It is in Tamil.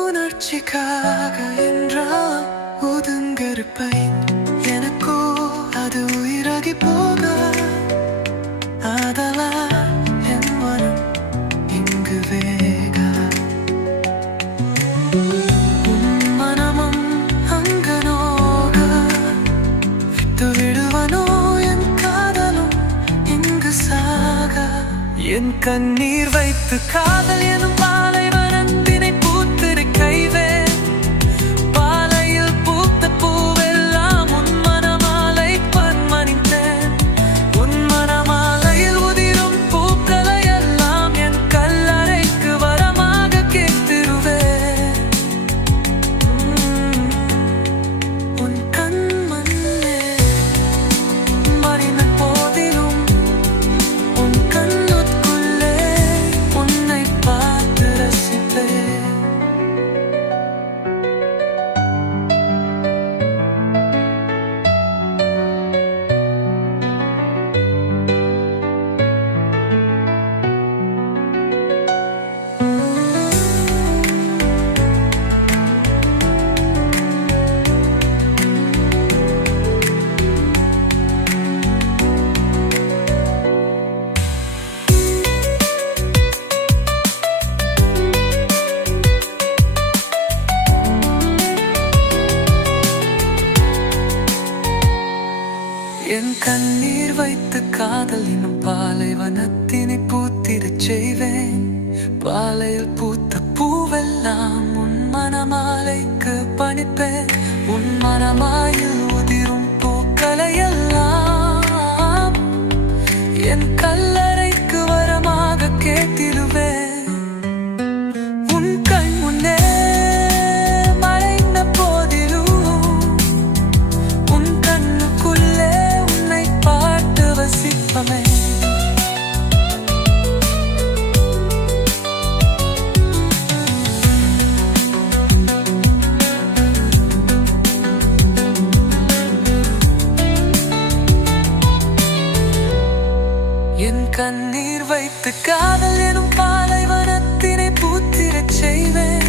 உணர்ச்சிக்காக என்றால் ஒதுங்கிருப்பேன். எனக்கோ அது உயிராகி போக ஆதலால் என் மனம் இங்கு வேக. உன் மனமும் அங்கு நோக விட்டு விடுவனோ என் காதலும் இங்கு சாக. என் கண்ணீர் வைத்து காதல் எனும் பாலைவனத்தினை பூத்திருக்கைவேன். பாலையில் பூத்த பூவெல்லாம் உன் மனமாலை பன்மணித்தேன். உன் மனமாலையில் உதிரும் பூக்களை எல்லாம் என் கல்லறைக்கு வரமாக கேட்டிருவேன். உன் கண் மண்ணே மறின போதிலும் உன் கண்ணுக்குள்ளே உன்னை பார்த்து ரசிப்பேன். என் கண்ணீர் வைத்து காதல் எனும் பாலைவனத்தினை பூத்திடச் செய்வேன். பாலையில் பூத்த பூவெல்லாம் உன் மனமாலைக்கு பணிப்பேன். உன் மனமாயில் உதிரும் பூக்களை எல்லாம் என் கல்லறைக்கு வரமாக கேட்டிடுவேன். உன் கண் முன்னே மறைந்த போதிலும் உன் கண்ணுக்குள்ளே உன்னை பார்த்து வசிப்பமே. என் கண்ணீர் வைத்து காதல் எனும் பாலைவனத்தினை பூத்திடச் செய்வேன்.